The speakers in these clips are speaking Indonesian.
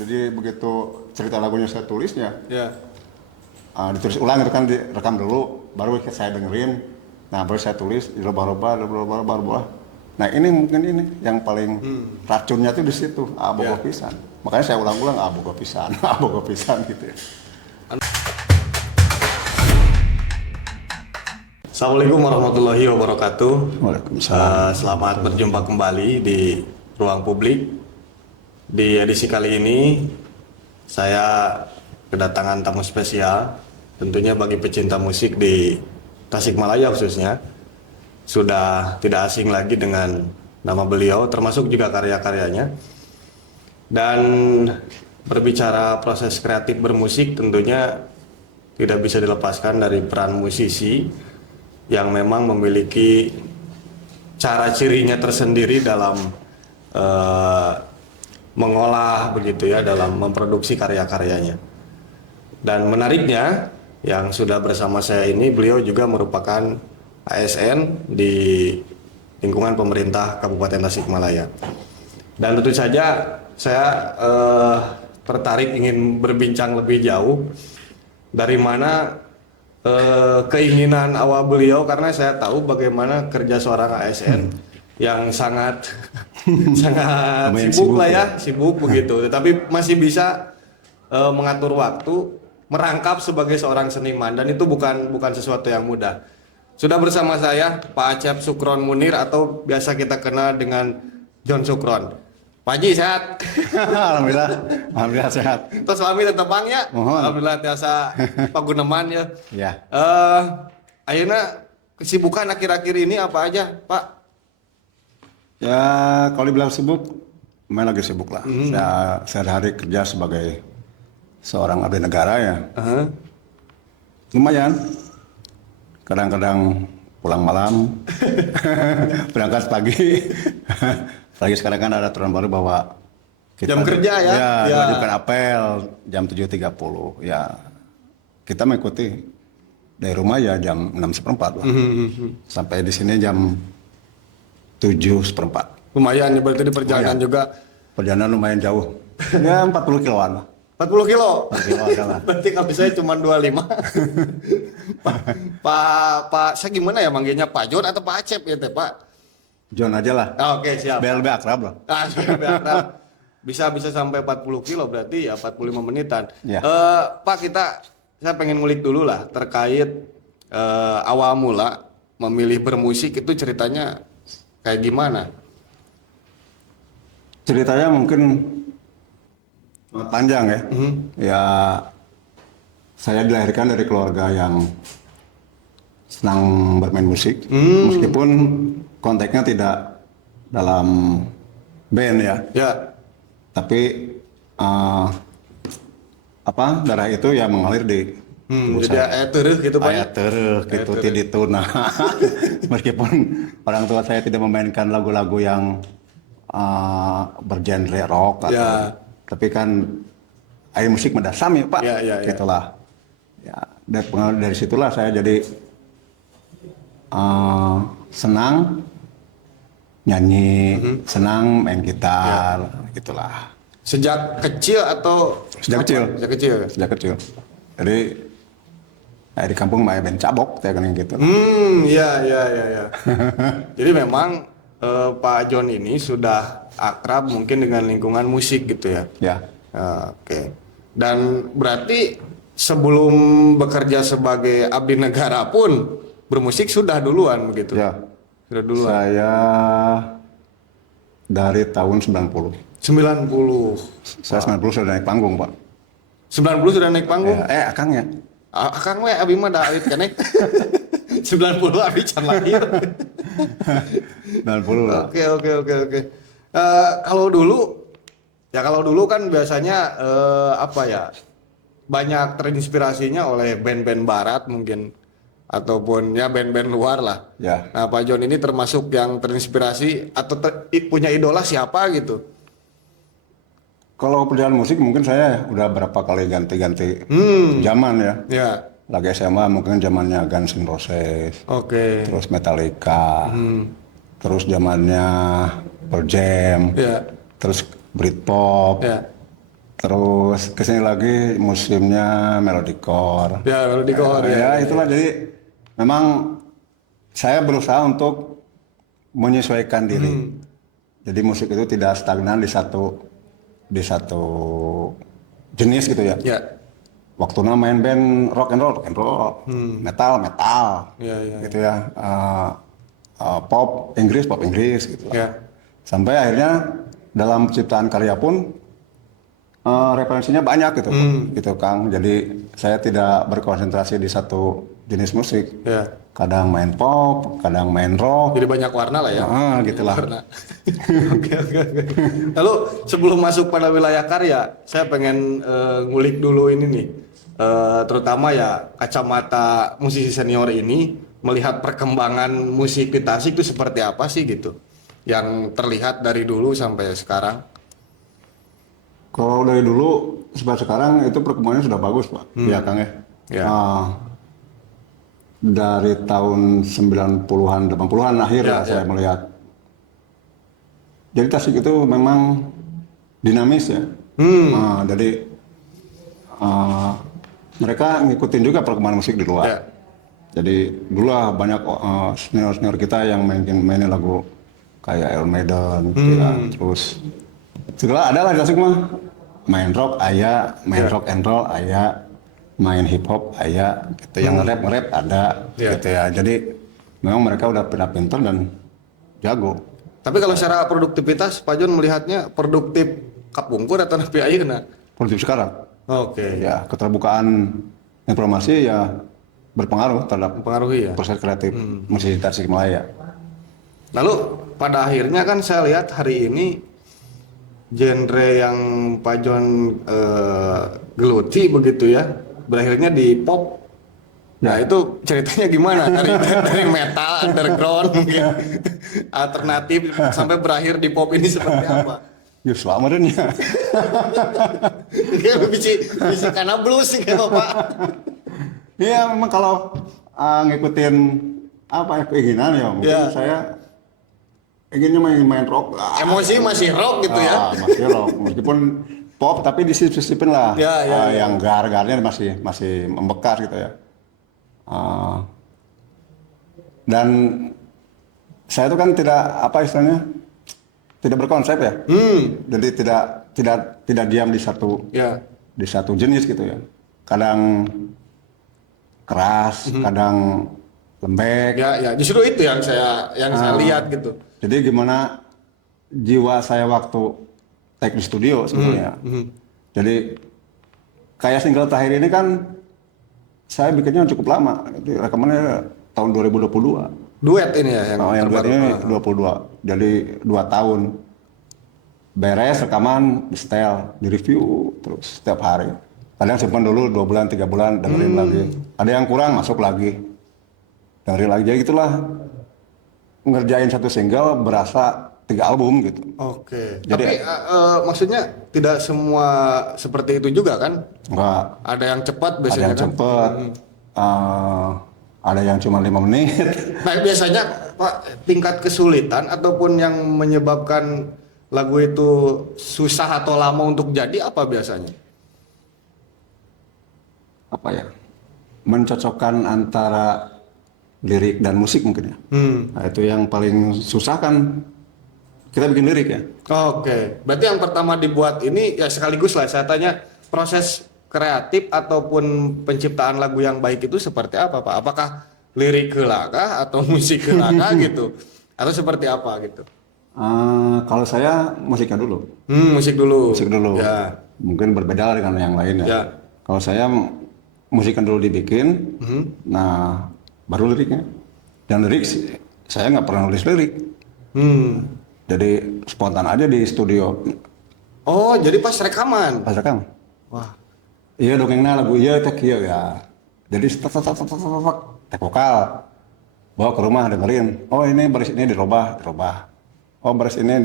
Jadi begitu cerita lagunya saya tulisnya, Ya. ditulis ulang itu kan direkam dulu, baru saya dengerin. Nah baru saya tulis, dirubah. Nah ini mungkin ini yang paling racunnya tuh di situ, boga Ya. pisan. Makanya saya ulang-ulang boga pisan, boga pisan gitu ya. Assalamualaikum warahmatullahi wabarakatuh. Waalaikumsalam. Selamat berjumpa kembali di Ruang Publik. Di edisi kali ini saya kedatangan tamu spesial, tentunya bagi pecinta musik di Tasikmalaya khususnya. Sudah tidak asing lagi dengan nama beliau, termasuk juga karya-karyanya. Dan berbicara proses kreatif bermusik, tentunya tidak bisa dilepaskan dari peran musisi yang memang memiliki cara cirinya tersendiri dalam mengolah begitu ya, dalam memproduksi karya-karyanya. Dan menariknya, yang sudah bersama saya ini, beliau juga merupakan ASN di lingkungan pemerintah Kabupaten Tasikmalaya. Dan tentu saja saya tertarik ingin berbincang lebih jauh dari mana keinginan awal beliau, karena saya tahu bagaimana kerja seorang ASN yang sangat sangat sibuk lah ya, sibuk begitu. Tetapi masih bisa mengatur waktu, merangkap sebagai seorang seniman, dan itu bukan sesuatu yang mudah. Sudah bersama saya Pak Acep Sukron Munir, atau biasa kita kenal dengan John Sukron. Pak Haji sehat? Alhamdulillah sehat. Terus suami tetap bang ya? Mohon. Alhamdulillah tiasa Pak Guneman ya. Ya. Ayeuna kesibukan akhir-akhir ini apa aja, Pak? Ya kalau dibilang sibuk, main lagi sibuk lah. Saya sehari-hari kerja sebagai seorang abdi negara ya. Lumayan. Kadang-kadang pulang malam, berangkat pagi. Lagi sekarang kan ada aturan baru bahwa Jam kerja ya? Ya, Ya. mengajukan apel jam 7.30. Ya, kita mengikuti dari rumah ya jam 6.15 lah. Sampai di sini jam 7.15. Lumayan ya, berarti di perjalanan Lumayan. juga. Perjalanan lumayan jauh. Ya 40 kiloan lah. 40 kilo. 40 kilo adalah. Berarti kalau saya cuma 25. Pak, saya gimana ya manggilnya, Pak John atau Pak Acep ya teh, Pak? John aja lah. Oke, siap. Biar lebih akrab lah. Biar bisa sampai 40 kilo, berarti ya 45 menitan. Ya. Pak, saya pengen ngulik dulu lah terkait awal mula memilih bermusik itu, ceritanya kayak gimana? Ceritanya mungkin panjang ya. Ya, saya dilahirkan dari keluarga yang senang bermain musik. Meskipun konteksnya tidak dalam band ya. Ya. Tapi darah itu ya mengalir di tubuh Jadi saya. ayat terus gitu, Pak. Ayat terus gitu Ayat tidak itu. Nah, meskipun orang tua saya tidak memainkan lagu-lagu yang bergenre rock atau, Ya. tapi kan air musik mendasam ya Pak. Ya. Gitulah. Ya, dari pengaruh dari situlah saya jadi senang nyanyi, senang main gitar, gitulah. Sejak kecil atau Sejak kecil. Sejak kecil. Sejak kecil. Jadi di kampung main band cabok kayak gitu. Iya. Jadi memang Pak John ini sudah akrab mungkin dengan lingkungan musik gitu ya. Ya. Oke. Dan berarti sebelum bekerja sebagai abdi negara pun bermusik sudah duluan begitu. Ya. Sudah duluan. Saya dari tahun 90. 90. Saya 90 sudah naik panggung, Pak. 90 sudah naik panggung. Ya, akangnya. Akang we abi mah da awit keneh. 90 abi can lahir. 90 lah. Oke. Kalau dulu kan biasanya banyak terinspirasinya oleh band-band barat mungkin, ataupun ya band-band luar lah. Ya. Nah, Pak John ini termasuk yang terinspirasi atau punya idola siapa gitu? Kalau perjalanan musik mungkin saya udah berapa kali ganti-ganti zaman ya. Ya. Lagi SMA mungkin zamannya Guns N' Roses, Oke. terus Metallica, terus zamannya Pearl Jam, Ya. terus Britpop. Ya. Terus kesini lagi musimnya melodicore. Ya, kalau di core Ya itulah, jadi memang saya berusaha untuk menyesuaikan diri. Jadi musik itu tidak stagnan di satu jenis gitu ya. Ya. Waktunya main band rock and roll, metal, Ya, ya, gitu ya. Pop Inggris gitu lah. Ya. Sampai akhirnya dalam penciptaan karya pun referensinya banyak gitu, gitu Kang. Jadi saya tidak berkonsentrasi di satu jenis musik. Ya. Kadang main pop, kadang main rock. Jadi banyak warna lah ya. Gitulah. Warna. Oke. Lalu sebelum masuk pada wilayah karya, saya pengen ngulik dulu ini nih. Terutama ya kacamata musisi senior ini melihat perkembangan musik di Tasik itu seperti apa sih gitu. Yang terlihat dari dulu sampai sekarang. Kalau dari dulu sampai sekarang itu perkembangannya sudah bagus Pak, ya Kang ya. Ya. Dari tahun 90-an, 80-an akhir Ya, lah saya melihat. Jadi Tasik itu memang dinamis ya. Jadi mereka ngikutin juga perkembangan musik di luar. Ya. Jadi dulu lah banyak senior-senior kita yang mainin lagu kayak Iron Maiden, gitu ya. Terus segala ada lah di Tasik mah. Main rock aya, main rock and roll aya, main hip hop aya, gitu. Yang nge-rap ada, gitu ya. Jadi memang mereka udah pintar dan jago. Tapi kalau secara produktivitas, Pak Jon melihatnya produktif kapungkur atau nepi ayeuna? Produktif sekarang. Oke. Ya, keterbukaan informasi ya berpengaruh terhadap Mempengaruhi ya. proses kreatif musisi Tasikmalaya. Lalu pada akhirnya kan saya lihat hari ini genre yang Pak Jon geluti begitu ya, berakhirnya di pop. Nah itu ceritanya gimana dari metal underground mungkin alternatif sampai berakhir di pop ini seperti apa? Ya selamatnya. Dia bisa karena blues sih kayak Pak. Iya memang kalau ngikutin apa ya keinginan ya mungkin Ya. saya inginnya main rock. Emosi masih rock gitu ya. Masih rock meskipun pop tapi disisipin lah. Ya. Yang gar-garnya masih membekas gitu ya. Dan saya itu kan tidak apa istilahnya tidak berkonsep ya. Jadi tidak diam di satu jenis gitu ya. Kadang keras, kadang lembek. Ya, justru itu yang saya lihat gitu. Jadi gimana jiwa saya waktu take di studio sebenarnya. Jadi kayak single terakhir ini kan saya bikinnya cukup lama. Jadi rekamannya tahun 2022. Duet ini ya yang duet ini 22. Jadi 2 tahun. Beres rekaman, di setel, di review terus setiap hari. Kadang simpan dulu 2 bulan, 3 bulan, dengerin lagi. Ada yang kurang, masuk lagi. Dengerin lagi. Jadi gitulah. Ngerjain satu single berasa 3 album gitu. Oke. Jadi, tapi maksudnya tidak semua seperti itu juga kan? Enggak. Ada yang cepat Ada biasanya yang kan? cepet. Ada yang cuma 5 menit. Nah biasanya Pak tingkat kesulitan ataupun yang menyebabkan lagu itu susah atau lama untuk jadi apa biasanya? Apa ya? Mencocokkan antara lirik dan musik mungkin ya. Nah, itu yang paling susah kan kita bikin lirik ya. Oke. Berarti yang pertama dibuat ini ya sekaligus lah saya tanya proses kreatif ataupun penciptaan lagu yang baik itu seperti apa Pak? Apakah lirik heula kah atau musik heula kah gitu? Atau seperti apa gitu? Kalau saya musiknya dulu. Musik dulu. Musik dulu. Ya. Mungkin berbeda dengan yang lain ya. Ya. Kalau saya musiknya dulu dibikin, nah baru liriknya. Dan lirik saya nggak pernah nulis lirik. Jadi spontan aja di studio. Oh, jadi pas rekaman. Pas rekam. Wah. Iya dongengna lagu iya tek iya ya. Jadi tek vokal. Bawa ke rumah dengerin. Oh ini baris ini dirubah. Oh baris ini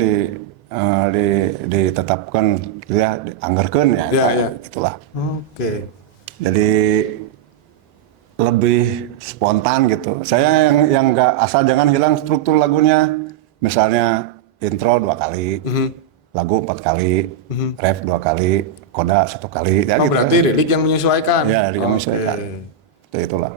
ditetapkan ya dianggarkan ya. Ya. Itulah. Oke. Jadi lebih spontan gitu. Saya yang nggak asal jangan hilang struktur lagunya. Misalnya intro 2 kali, lagu 4 kali, ref 2 kali, koda 1 kali ya gitu. Berarti Rilik yang menyesuaikan. Ya, dia Oke. menyesuaikan. Itulah.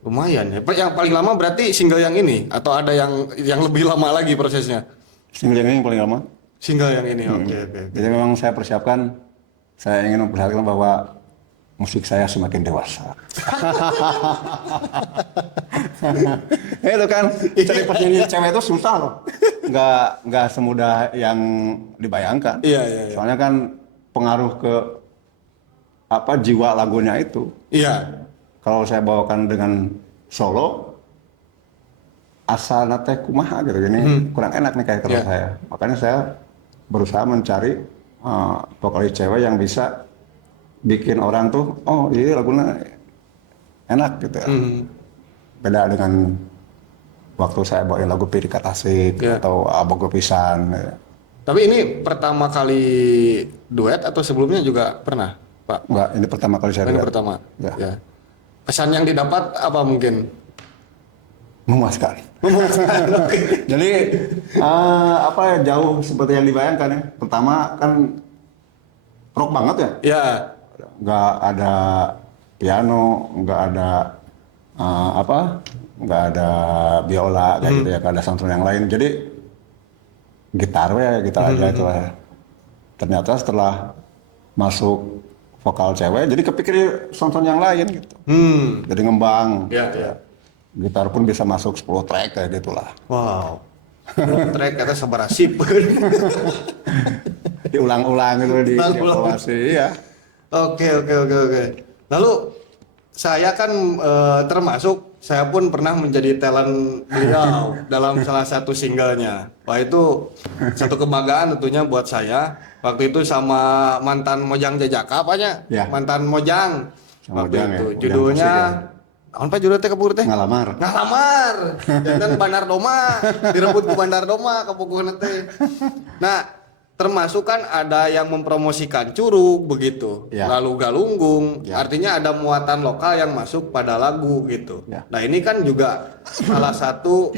Lumayan ya. Yang paling lama berarti single yang ini atau ada yang lebih lama lagi prosesnya? Single ini yang paling lama. Single yang ini. Oke. Jadi memang saya persiapkan, saya ingin memperlihatkan bahwa musik saya semakin dewasa. Itu kan cari penyanyi cewek itu susah loh, nggak semudah yang dibayangkan. Iya. Soalnya kan pengaruh ke jiwa lagunya itu. Iya. Kalau saya bawakan dengan solo, asal nate kumaha gitu, ini kurang enak nih kayak Yeah. saya. Makanya saya berusaha mencari vokalis cewek yang bisa bikin orang tuh, oh ini lagunya enak gitu ya. Beda dengan waktu saya bawain lagu Pidikat Asik Yeah. atau Abogo Pisan. Ya. Tapi ini pertama kali duet atau sebelumnya juga pernah, Pak? Enggak, ini pertama kali saya Ini lihat. pertama. Ya. Ya. Kesan yang didapat apa mungkin? Memuaskan. Oke. Jadi jauh seperti yang dibayangkan ya. Pertama kan rock banget ya. Ya. Nggak ada piano, nggak ada nggak ada biola kayak gitu ya, nggak ada sound yang lain. Jadi gitar aja itu lah. Ternyata setelah masuk vokal cewek, jadi kepikir sound yang lain gitu. Jadi ngembang. Ya. Gitar pun bisa masuk 10 track kayak gitulah. Wow. Track kata sabarasip. Diulang-ulang gitu, dievaluasi ya. Oke. Lalu saya kan termasuk, saya pun pernah menjadi talent beliau dalam salah satu singlenya. Wah, itu satu kebanggaan tentunya buat saya. Waktu itu sama mantan Mojang Jajaka apanya? Ya. Mantan Mojang. Sama Waktu Mojang itu ya, judulnya Mojang apa judulnya teh kabur teh? Ngalamar. Dan Bandar Doma, direbut ke Bandar Doma kepukuhan teh. Nah, termasuk kan ada yang mempromosikan curug begitu, Ya. lalu galunggung, Ya. artinya ada muatan lokal yang masuk pada lagu gitu. Ya. Nah ini kan juga salah satu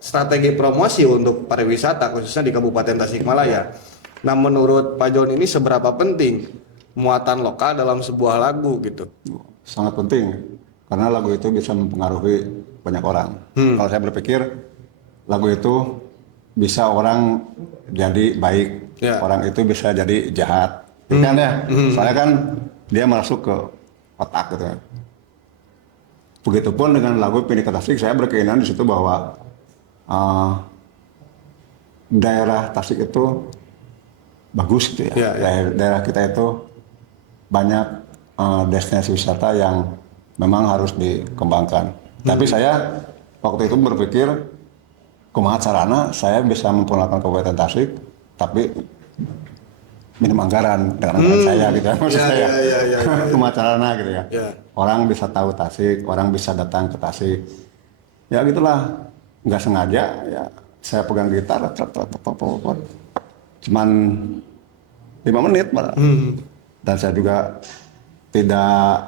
strategi promosi untuk pariwisata khususnya di Kabupaten Tasikmalaya. Nah menurut Pak Jon ini seberapa penting muatan lokal dalam sebuah lagu gitu? Sangat penting karena lagu itu bisa mempengaruhi banyak orang. Kalau saya berpikir lagu itu bisa orang jadi baik, Ya. orang itu bisa jadi jahat, kan ya? Soalnya kan dia masuk ke otak gitu. Begitupun dengan lagu Pidikat Asik, saya berkeinginan di situ bahwa daerah Tasik itu bagus gitu ya. Ya. Daerah kita itu banyak destinasi wisata yang memang harus dikembangkan. Tapi saya waktu itu berpikir kumaha carana saya bisa memperkenalkan Kabupaten Tasik, tapi minim anggaran dengan anggaran saya gitu ya, maksud saya. Kumaha carana gitu ya. Ya. Orang bisa tahu Tasik, orang bisa datang ke Tasik. Ya gitulah, nggak sengaja ya saya pegang gitar, cuman 5 menit malah. Dan saya juga tidak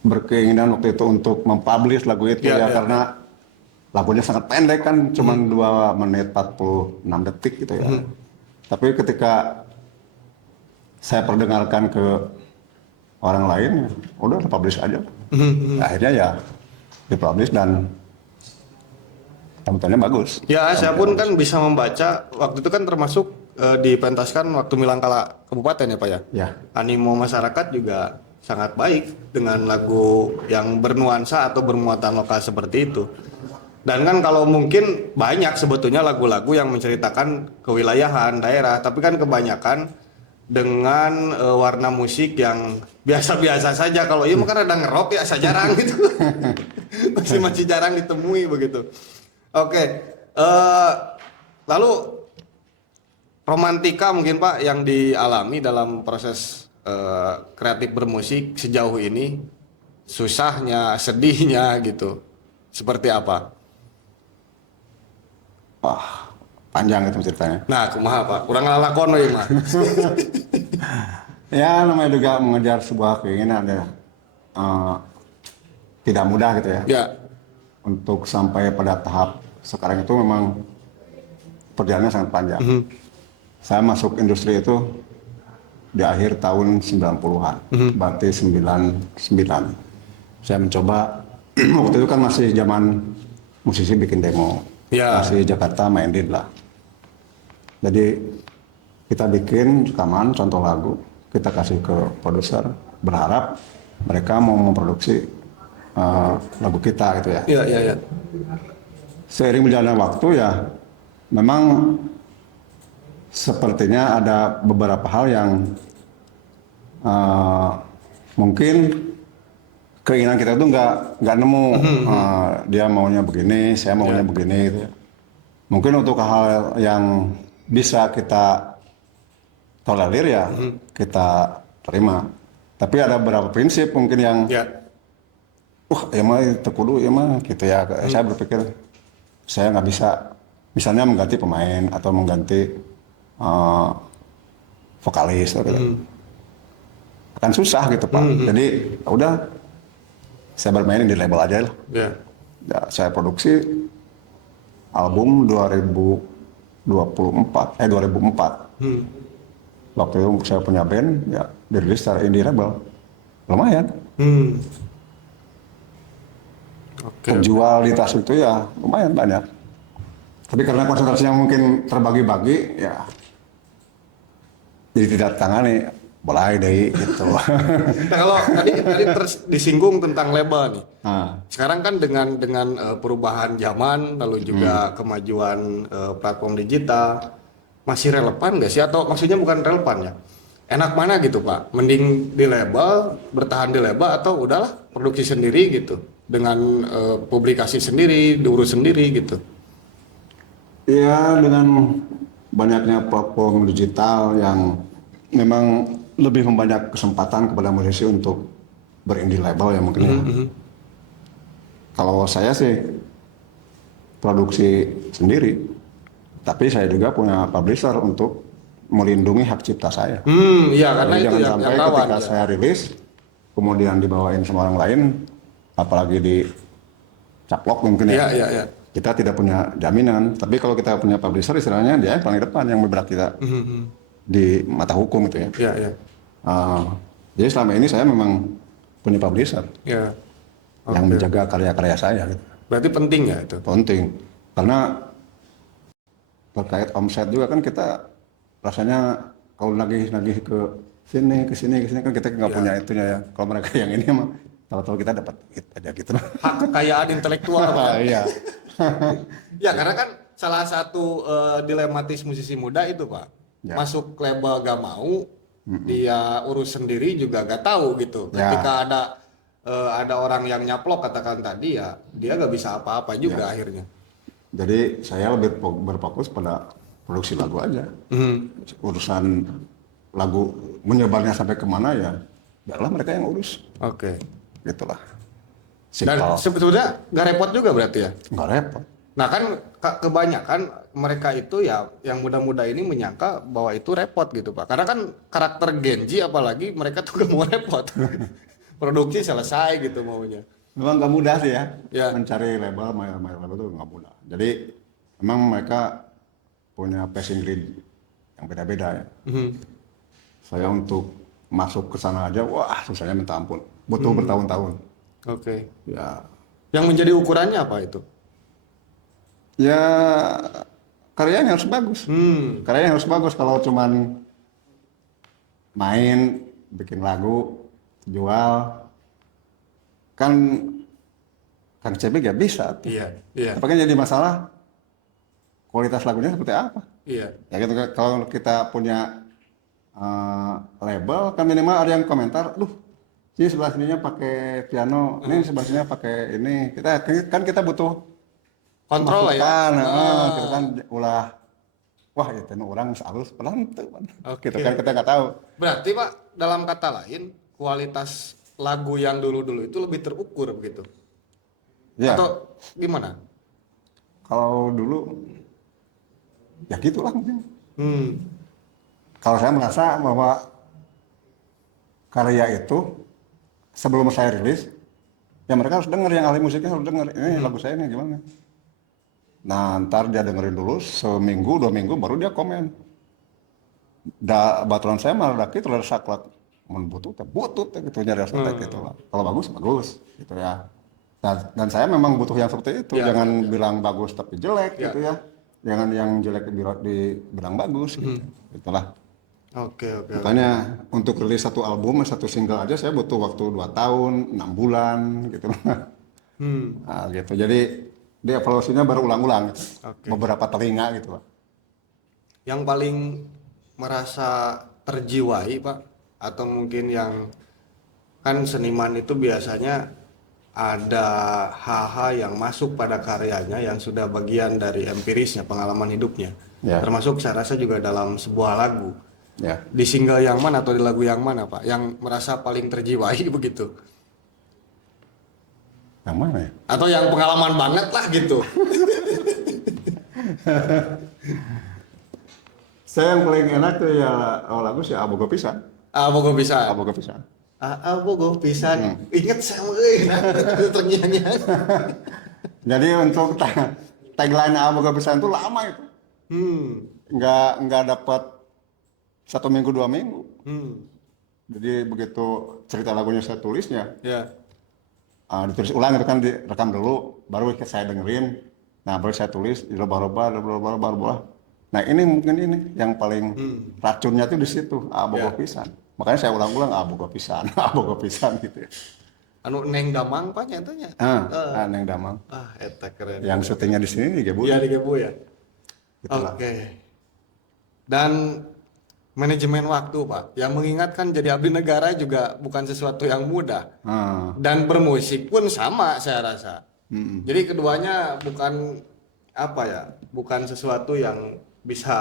berkeinginan waktu itu untuk mempublish lagu itu karena lagunya sangat pendek kan, cuma 2 menit 46 detik gitu ya. Tapi ketika saya perdengarkan ke orang lain, udah publish aja. Akhirnya ya dipublish dan tampilnya bagus. Ya, saya pun kan bisa membaca waktu itu kan termasuk dipentaskan waktu Milangkala Kabupaten ya Pak ya. Ya. Animo masyarakat juga sangat baik dengan lagu yang bernuansa atau bermuatan lokal seperti itu. Dan kan kalau mungkin banyak sebetulnya lagu-lagu yang menceritakan kewilayahan daerah, tapi kan kebanyakan dengan warna musik yang biasa-biasa saja. Kalau iya mungkin ada ngerok ya, saya jarang gitu. masih jarang ditemui begitu. Oke, lalu romantika mungkin Pak yang dialami dalam proses kreatif bermusik sejauh ini, susahnya, sedihnya gitu, seperti apa? Wah, panjang itu ceritanya. Nah, kumaha Pak? Kurang ngalakon we mah. Ya namanya juga mengejar sebuah keinginan ya. Tidak mudah gitu ya. Ya. Untuk sampai pada tahap sekarang itu memang perjalanannya sangat panjang. Saya masuk industri itu di akhir tahun 90-an, berarti 99. Saya mencoba, waktu itu kan masih zaman musisi bikin demo, Ya. masih Jakarta main lead lah. Jadi kita bikin rekaman, contoh lagu, kita kasih ke produser, berharap mereka mau memproduksi lagu kita gitu ya. Iya, iya, iya. Seiring berjalannya waktu ya, memang sepertinya ada beberapa hal yang mungkin keinginan kita itu nggak nemu. Dia maunya begini, saya maunya begini gitu ya. Mungkin untuk hal yang bisa kita tolerir ya kita terima. Tapi ada beberapa prinsip mungkin yang Ya. ya mah itu kudu ya mah gitu ya. Saya berpikir saya nggak bisa misalnya mengganti pemain atau mengganti vokalis gitu. Akan susah gitu Pak. Jadi ya udah saya bermain di label aja lah. Ya. Ya, saya produksi album 2004. Waktu itu saya punya band ya dirilis secara indie label. Lumayan. Oke. Penjual di tas itu ya lumayan banyak. Tapi karena konsentrasinya mungkin terbagi-bagi ya jadi tidak tangani mulai dari gitu. Nah, kalau tadi disinggung tentang label nih. Nah, Sekarang kan dengan perubahan zaman lalu juga kemajuan platform digital masih relevan nggak sih, atau maksudnya bukan relevan ya? Enak mana gitu Pak? Mending di label, bertahan di label, atau udahlah produksi sendiri gitu dengan publikasi sendiri, diurus sendiri gitu. ya dengan banyaknya platform digital yang memang lebih membanyak kesempatan kepada musisi untuk berindie label ya mungkin ya. Kalau saya sih produksi sendiri, tapi saya juga punya publisher untuk melindungi hak cipta saya. Iya, karena Jadi itu jangan yang sampai rawan ketika ya. saya rilis, kemudian dibawain sama orang lain, apalagi di caplok mungkin Iya, ya. iya, iya. Kita tidak punya jaminan, tapi kalau kita punya publisher istilahnya dia yang paling depan yang bergerak kita di mata hukum gitu ya. Iya, iya. Jadi selama ini saya memang punya publisher Iya. yang Oke. menjaga karya-karya saya gitu. Berarti penting ya itu. Penting karena terkait omset juga kan kita rasanya kalau nagih ke sini kan kita nggak punya itunya ya. Kalau mereka yang ini mah tahu-tahu kita dapat aja gitu. Hak kekayaan intelektual Pak. Iya. Ya, karena kan salah satu dilematis musisi muda itu Pak. Ya. Masuk label gak mau, dia urus sendiri juga gak tahu gitu. Ya. Ketika ada orang yang nyaplok katakan tadi ya, dia gak bisa apa-apa juga akhirnya. Jadi saya lebih berfokus pada produksi lagu aja. Urusan lagu menyebarnya sampai kemana ya, biarlah mereka yang urus. Oke. Gitulah. Dan Simpel. sebetulnya gak repot juga berarti ya. Nggak repot. Nah kan kebanyakan mereka itu ya yang muda-muda ini menyangka bahwa itu repot gitu Pak. Karena kan karakter Genji apalagi mereka tuh gak mau repot. Produksi selesai gitu maunya. Memang nggak mudah sih ya, Ya. mencari label, main label itu nggak mudah. Jadi memang mereka punya passing grade yang beda-beda ya. Saya untuk masuk ke sana aja, wah susahnya minta ampun. Butuh bertahun-tahun. Oke. Ya, Yang menjadi ukurannya apa itu? ya karyanya harus bagus. Karyanya harus bagus. Kalau cuman main, bikin lagu, jual, kan Kang Cebek ya bisa. Iya, iya, Tapi kan jadi masalah kualitas lagunya seperti apa. iya. Ya gitu, kalau kita punya label kan minimal ada yang komentar, ini sebelah sininya pakai piano, ini sebelah sininya pakai ini. Kita butuh Kontrol lah ya. masukan, kita kan ulah, wah itu orang halus pelan tuh, Oke. gitu kan kita nggak tahu. Berarti Pak, dalam kata lain, kualitas lagu yang dulu-dulu itu lebih terukur begitu? Ya, Atau gimana? kalau dulu ya gitulah mungkin. Hmm. Kalau saya merasa bahwa karya itu sebelum saya rilis, ya mereka harus dengar, yang ahli musiknya harus dengar, ini lagu saya ini gimana. Nah ntar dia dengerin dulu seminggu 2 minggu baru dia komen. baturan saya malah daki terlalu saklek mun butut gitu nyari rasa gitu lah. Kalau bagus gitu ya. Dan saya memang butuh yang seperti itu, Ya, jangan bilang bagus tapi jelek Ya. gitu ya. Jangan yang jelek dibilang bagus gitu. Itulah. Oke. Makanya untuk rilis satu album, satu single aja saya butuh waktu 2 tahun, 6 bulan gitu. Nah, gitu. Jadi dia evaluasinya baru ulang-ulang gitu. Oke. Beberapa telinga gitu Pak. Yang paling merasa terjiwai Pak, atau mungkin yang kan seniman itu biasanya ada hal-hal yang masuk pada karyanya yang sudah bagian dari empirisnya, pengalaman hidupnya. Ya. Termasuk saya rasa juga dalam sebuah lagu. Ya. Di single yang mana atau di lagu yang mana Pak? Yang merasa paling terjiwai begitu? Yang mana ya? Atau yang pengalaman banget lah gitu? Saya yang paling enak tuh ya lagu si Abogo Pisan. Bogo bisa. Abogo Pisan. Bogo pisan. Ingat sama euy ternyanyi. Jadi untuk tagline Abogo Pisan itu lama itu. Nggak dapat 1 minggu 2 minggu. Jadi begitu cerita lagunya saya tulisnya, Ya. ditulis ulang itu kan direkam dulu, baru saya dengerin. Nah baru saya tulis, dirubah-rubah. Nah ini mungkin ini yang paling racunnya tuh di situ, Abogo Pisan. Makanya saya ulang-ulang Abogo Pisan, Abogo Pisan gitu ya. Anu Neng Damang Pak nyatanya. Neng Damang. Eta keren. Yang syutingnya di sini di Gebu. Iya di Gebu ya. Gitulah. Oke. Dan manajemen waktu Pak, yang mengingatkan jadi abdi negara juga bukan sesuatu yang mudah. Dan bermusik pun sama saya rasa. Jadi keduanya bukan apa ya, bukan sesuatu yang bisa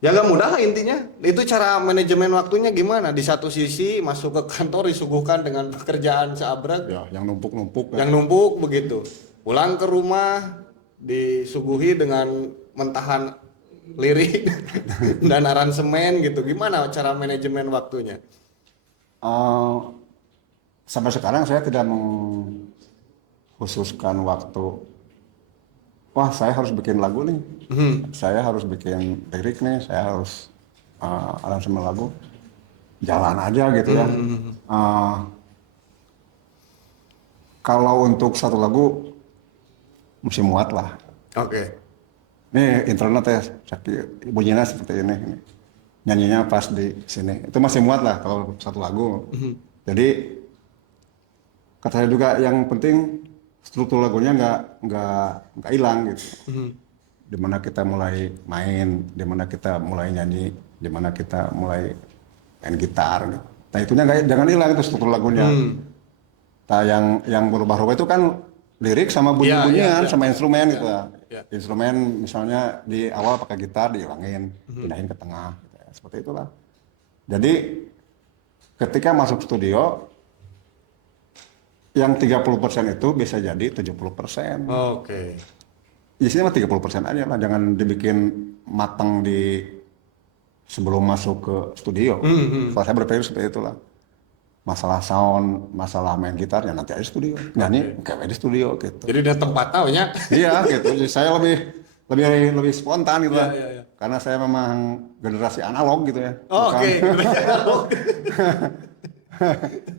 ya gak mudah lah intinya. Itu cara manajemen waktunya gimana? Di satu sisi masuk ke kantor disuguhkan dengan pekerjaan seabrek, Ya, yang numpuk-numpuk. yang numpuk begitu. Pulang ke rumah disuguhi dengan mentahan lirik dan aransemen gitu. Gimana cara manajemen waktunya? Sampai sekarang saya tidak mengkhususkan waktu. Wah, saya harus bikin lagu nih. Saya harus bikin lirik nih. Saya harus aransemen lagu. Jalan aja gitu ya. Kalau untuk satu lagu mesti muat lah. Oke. Nih internet ya, bunyinya seperti ini. Nyanyinya pas di sini. Itu masih muat lah kalau satu lagu. Jadi kata saya juga yang penting struktur lagunya nggak hilang gitu. Dimana kita mulai main, dimana kita mulai nyanyi, dimana kita mulai main gitar. Gitu. Nah itunya jangan hilang itu struktur lagunya. Nah yang berubah-ubah itu kan lirik sama bunyi-bunyian sama instrumen gitu. Instrumen misalnya di awal pakai gitar dihilangin, pindahin ke tengah, gitu ya. Seperti itulah. Jadi ketika masuk studio yang 30% itu bisa jadi 70%. Oke. Isinya mah 30% aja lah, jangan dibikin matang di sebelum masuk ke studio. Kalau saya berpikir seperti itulah. Masalah sound, masalah main gitar ya nanti aja studio. Nyanyi kayak di studio gitu. Jadi udah tempat taunya. Iya gitu. Jadi saya lebih spontan gitu lah. Iya. Karena saya memang generasi analog gitu ya. Oke.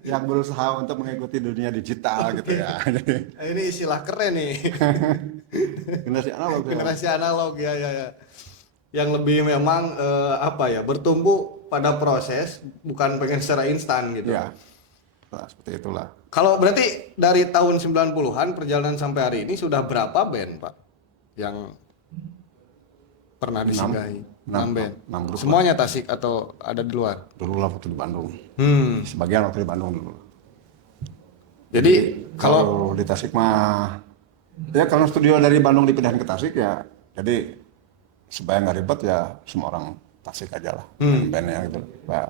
Yang berusaha untuk mengikuti dunia digital gitu ya. Jadi Ini istilah keren nih. generasi analog. Generasi analog ya. Yang lebih memang bertumbuh pada proses, bukan pengen secara instan gitu. Ya. Nah, seperti itulah. Kalau berarti dari tahun 90-an perjalanan sampai hari ini sudah berapa band, Pak? Yang pernah disinggahi? 6 band. 6 grup. Semuanya Tasik atau ada di luar? Dulu lah waktu di Bandung. Sebagian waktu di Bandung dulu. Jadi Kalau di Tasik mah ya kalau studio dari Bandung dipindahin ke Tasik ya jadi supaya nggak ribet ya semua orang Tasik aja lah bandnya gitu. Ya.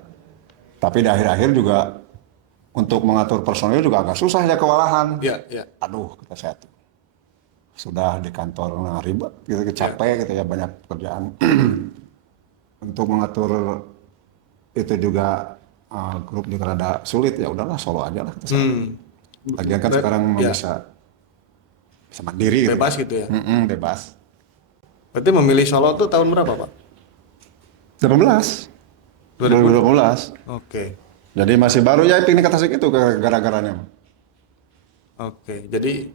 Tapi di akhir-akhir juga untuk mengatur personil juga agak susah ya kewalahan. Iya. Aduh kata saya tuh sudah di kantor ribet gitu capek gitu ya banyak pekerjaan. Untuk mengatur itu juga grup juga rada sulit ya udahlah solo aja lah kata saya. Lagian kan sekarang bisa mandiri bebas gitu ya. Bebas. Berarti memilih solo tuh tahun berapa, Pak? 18. 2012. Oke. Jadi masih baru ya piknik atas itu gara-garanya. Oke. Jadi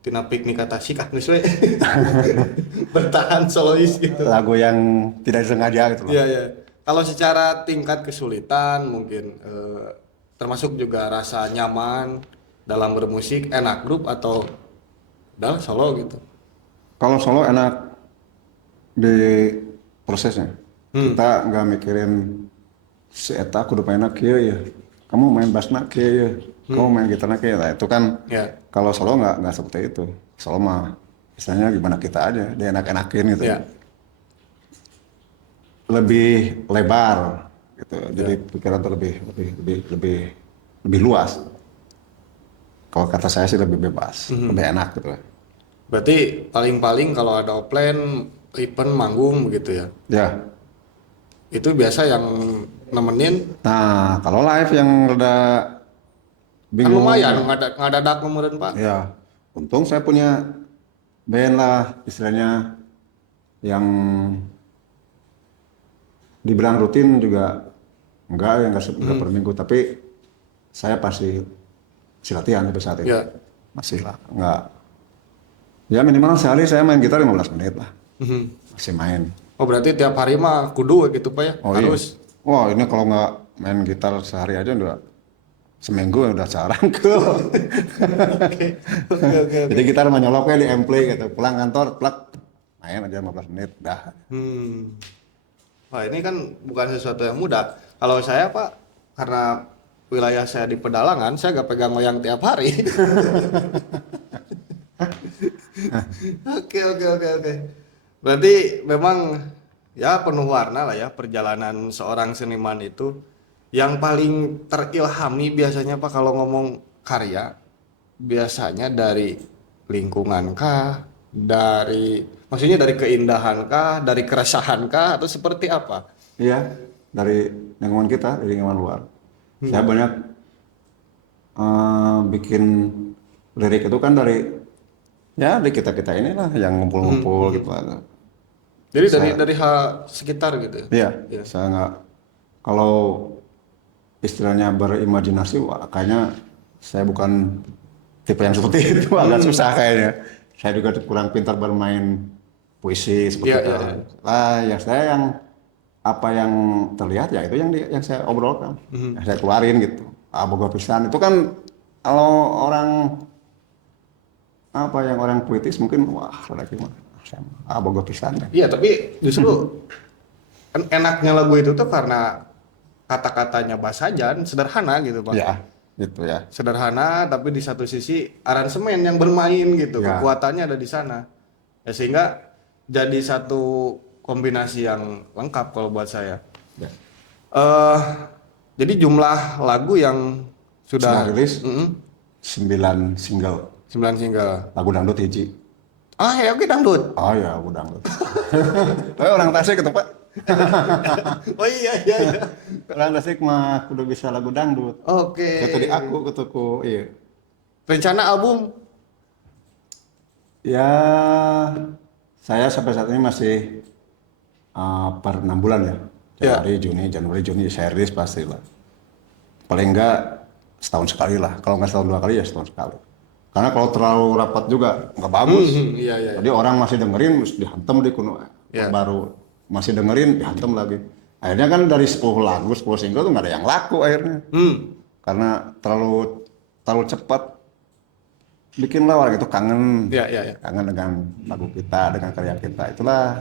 tina piknik kata sih kan we. Bertahan solois gitu. Lagu yang tidak disengaja gitu loh. Iya, iya. Kalau secara tingkat kesulitan mungkin termasuk juga rasa nyaman dalam bermusik, enak grup atau udah solo gitu. Kalau solo enak di prosesnya. Kita nggak mikirin si eta kudu main kieu ya. Kamu main bassna kieu ya. Kamu main gitarna kieu. Nah, itu kan Ya. kalau solo nggak seperti itu. Solo mah misalnya gimana kita aja, dia enak-enakin gitu. Ya. Lebih lebar gitu. Jadi pikiran tuh lebih luas. Kalau kata saya sih lebih bebas, lebih enak gitu. Berarti paling-paling kalau ada offline event manggung begitu ya. Ya. Itu biasa yang nemenin Nah, kalau live yang rada kan bingung. lumayan ngadadak kemarin Pak. Ya, untung saya punya band lah istilahnya yang dibilang rutin juga enggak ya enggak per minggu, tapi saya pasti latihan sampai saat ini. Ya. Masih lah, enggak. Ya minimal sehari saya main gitar 15 menit lah. Masih main. Oh berarti tiap hari mah kudu gitu Pak ya? Oh Harus. iya. Wah ini kalau nggak main gitar sehari aja udah seminggu udah sarang ke. Oke. Jadi gitar mah nyoloknya di ampli gitu. Pulang kantor, plak, main aja 15 menit, dah. Wah ini kan bukan sesuatu yang mudah. Kalau saya Pak, karena wilayah saya di pedalangan, saya gak pegang wayang tiap hari. Oke. Berarti memang ya penuh warna lah ya perjalanan seorang seniman itu. Yang paling terilhami biasanya Pak kalau ngomong karya, biasanya dari lingkungan kah, maksudnya dari keindahan kah, dari keresahan kah, atau seperti apa? Iya, dari lingkungan kita, dari lingkungan luar. Saya banyak bikin lirik itu kan dari kita inilah yang ngumpul-ngumpul gitu. Jadi dari hal sekitar gitu. Iya, Iya. saya nggak, kalau istilahnya berimajinasi, wah kayaknya saya bukan tipe yang seperti itu, agak susah kayaknya. Saya juga kurang pintar bermain puisi seperti Iya, itu. iya, iya. Lah, ya saya yang apa yang terlihat ya itu yang saya obrolkan, yang saya keluarin gitu. Boga pisan itu kan kalau orang apa yang orang puitis mungkin wah lagi mah boga pisan. Iya, tapi justru kan enaknya lagu itu tuh karena kata-katanya Basajan sederhana gitu Pak. Ya, gitu ya. Sederhana tapi di satu sisi aransemen yang bermain gitu, Ya. kekuatannya ada di sana. Ya sehingga jadi satu kombinasi yang lengkap kalau buat saya. Ya. Jadi jumlah lagu yang Sudah sudah rilis 9 single. 9 single. Lagu dangdut hiji. Ya oke dangdut. Oh ya, lagu dangdut. Orang Tasik itu Pak. Oh iya. Orang Tasik mah kudu bisa lagu dangdut. Oke. Itu di aku ketuku, iya. Rencana album? Ya, saya sampai saat ini masih per 6 bulan ya. Ya. Januari, Juni, saya rilis pasti lah. Paling enggak setahun sekali lah. Kalau nggak setahun 2 kali ya setahun sekali. Karena kalau terlalu rapat juga nggak bagus. Iya. Jadi orang masih dengerin, terus dihantam di kuno. Ya. Baru masih dengerin, dihantam lagi. Akhirnya kan dari 10 lagu, 10 single tuh nggak ada yang laku akhirnya. Karena terlalu cepat. Bikinlah orang itu kangen. Iya. Kangen dengan lagu kita, dengan karya kita. Itulah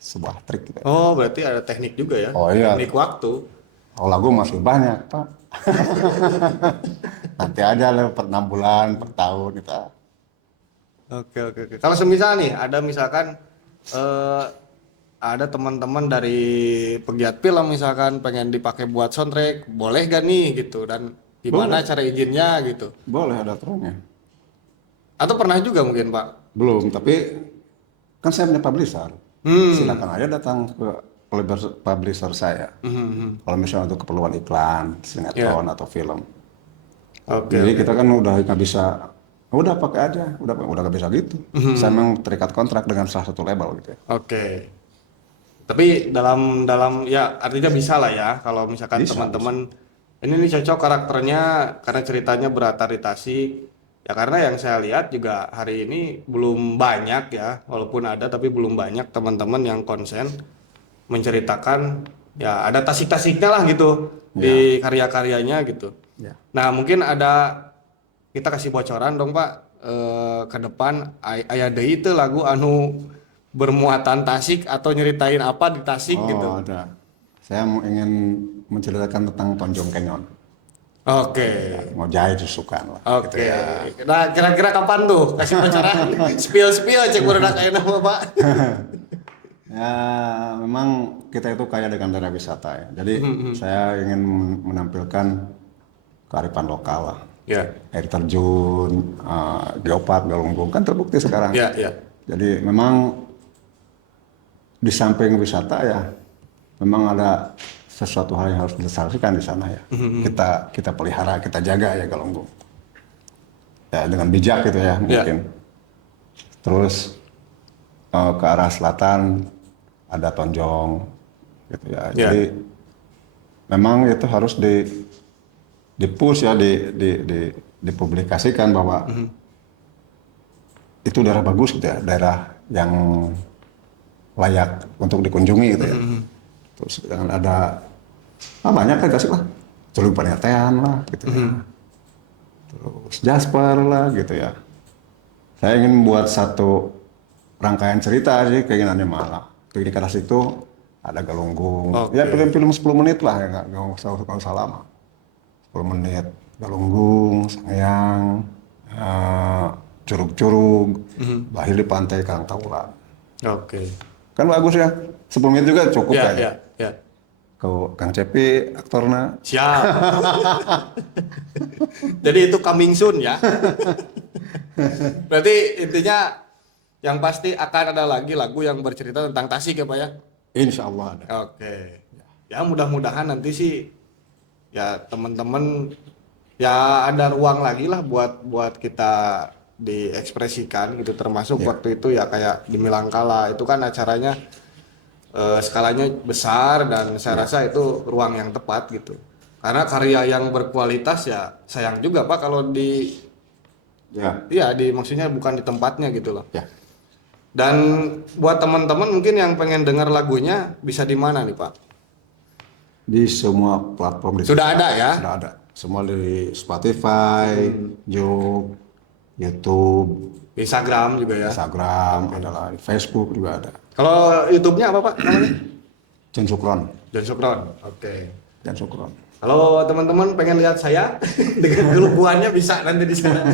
sebuah trik gitu. Oh, berarti ada teknik juga ya? Oh, iya. Teknik waktu. Oh, lagu masih banyak, Pak. Nanti aja lah per 6 bulan, per tahun gitu. Oke. Kalau semisal nih, ada misalkan ada teman-teman dari pegiat film misalkan pengen dipakai buat soundtrack, boleh gak nih gitu? Dan gimana cara izinnya gitu? Boleh ada aturannya. Atau pernah juga mungkin Pak? Belum, tapi kan saya punya publisher. Silakan aja datang ke publisher saya. Kalau misalnya untuk keperluan iklan, sinetron atau film. Jadi kita kan udah nggak bisa, udah pakai aja, udah nggak bisa gitu. Saya memang terikat kontrak dengan salah satu label gitu ya. Oke. Tapi dalam ya artinya bisa lah ya kalau misalkan Bisa, teman-teman ini nih cocok karakternya karena ceritanya berlatar di Tasik. Ya karena yang saya lihat juga hari ini belum banyak ya, walaupun ada tapi belum banyak teman-teman yang konsen menceritakan ya ada Tasik-Tasiknya lah gitu Ya, di karya-karyanya gitu. ya. Nah, mungkin ada kita kasih bocoran dong Pak ke depan aya deui teu lagu anu bermuatan Tasik atau nyeritain apa di Tasik gitu. Oh, ada. Saya mau ingin menceritakan tentang Tonjong Kenyon. Oke. Ya, mau jahit susukan lah. Gitu Oke. ya. Nah, kira-kira kapan tuh kasih bocoran? Spill cek budak ayeuna mah, Pak. Ya, memang kita itu kaya dengan daerah wisata ya. Jadi saya ingin menampilkan kearifan lokal lah. Ya. Air terjun, geopark, galunggung kan terbukti sekarang. Ya, ya. Jadi memang di samping wisata ya, memang ada sesuatu hal yang harus dilestarikan di sana ya. Kita pelihara, kita jaga ya galunggung. Ya dengan bijak gitu ya mungkin. Terus ke arah selatan ada Tonjong gitu ya. Jadi memang itu harus di-push ya, dipublikasikan bahwa itu daerah bagus gitu ya, daerah yang layak untuk dikunjungi gitu ya. Terus jangan ada banyak kan kasih lah, Curug Panetean lah gitu ya. Terus Jasper lah gitu ya. Saya ingin membuat satu rangkaian cerita sih, keinginannya malah. Di dekat situ ada galunggung. Ya film-film 10 menit lah ya, nggak usah lama. 10 menit. Galunggung, Sangyang, curug-curug, lahir di pantai Karangtaulan. Oke. Kan bagus ya. 10 menit juga cukup Ya, kan. ya, ya. Kang Cepi aktorna. Siap. Jadi itu coming soon ya. Berarti intinya yang pasti akan ada lagi lagu yang bercerita tentang Tasik ya Pak ya? Insya Allah ada. Oke. Ya mudah-mudahan nanti sih ya teman-teman ya ada ruang lagi lah buat kita diekspresikan gitu, termasuk waktu itu ya kayak di Milangkala itu kan acaranya skalanya besar dan saya rasa itu ruang yang tepat gitu. Karena karya yang berkualitas ya sayang juga Pak kalau maksudnya bukan di tempatnya gitu loh. Ya. Dan buat teman-teman mungkin yang pengen dengar lagunya bisa di mana nih Pak? Di semua platform Sudah ada ya? Sudah ada. Semua di Spotify, YouTube, Instagram juga ya. Instagram, adalah Facebook juga ada. Kalau YouTube-nya apa Pak namanya? Jan Sukron. John Sukron. Oke. Jan Sukron. Kalau teman-teman pengen lihat saya dengan keluguannya bisa nanti di sana.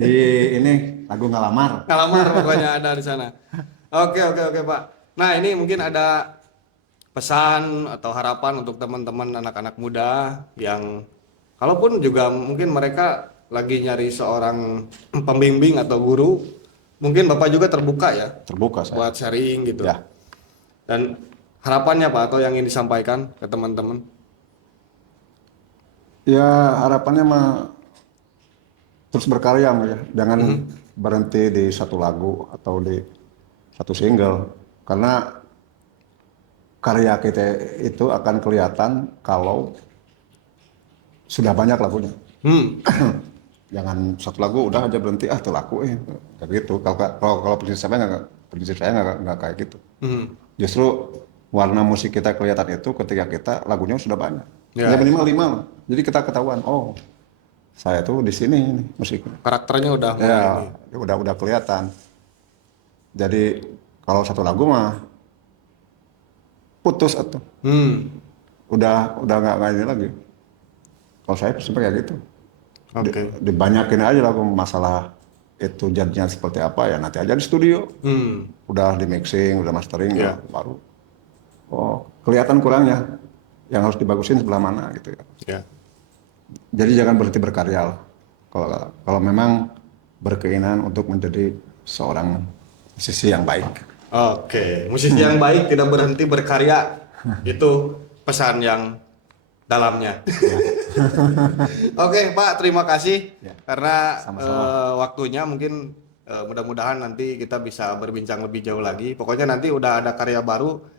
Di ini lagu Ngalamar. Ngalamar pokoknya ada di sana. Oke Pak. Nah ini mungkin ada pesan atau harapan untuk teman-teman anak-anak muda yang kalaupun juga mungkin mereka lagi nyari seorang pembimbing atau guru, mungkin Bapak juga terbuka ya Terbuka saya. buat sharing gitu. Ya. Dan harapannya Pak atau yang ingin disampaikan ke teman-teman? Ya harapannya mah terus berkarya ya. Jangan berhenti di satu lagu atau di satu single. Karena karya kita itu akan kelihatan kalau sudah banyak lagunya. Jangan satu lagu udah aja berhenti tuh laku kayak gitu. Kalau prinsip saya nggak kayak gitu. Justru warna musik kita kelihatan itu ketika kita lagunya sudah banyak. Ya minimal 5 lah. Jadi kita ketahuan, oh saya tuh di sini musiknya. Karakternya udah Udah kelihatan. Jadi kalau satu lagu mah putus atau udah nggak ini lagi. Kalau saya sampai kayak gitu. Dibanyakin aja lagu, masalah itu jadinya seperti apa ya nanti aja di studio. Udah di mixing, udah mastering ya baru. Oh kelihatan kurangnya. Yang harus dibagusin sebelah mana gitu ya. Jadi jangan berhenti berkarya lah. Kalau memang berkeinginan untuk menjadi seorang musisi yang baik. Oke, musisi yang baik tidak berhenti berkarya. Itu pesan yang dalamnya. Oke, Pak, terima kasih karena waktunya mungkin mudah-mudahan nanti kita bisa berbincang lebih jauh lagi. Pokoknya nanti udah ada karya baru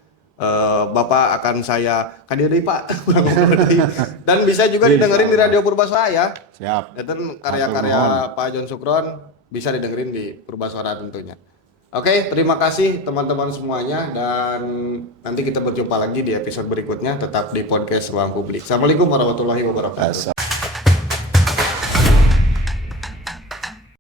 Bapak akan saya hadir deui Pak. Dan bisa juga didengerin di Radio Purbasuara ya. Siap. Dan karya-karya Pak John Sukron bisa didengerin di Purbasuara tentunya. Oke, terima kasih teman-teman semuanya dan nanti kita berjumpa lagi di episode berikutnya tetap di podcast Ruang Publik. Assalamualaikum warahmatullahi wabarakatuh.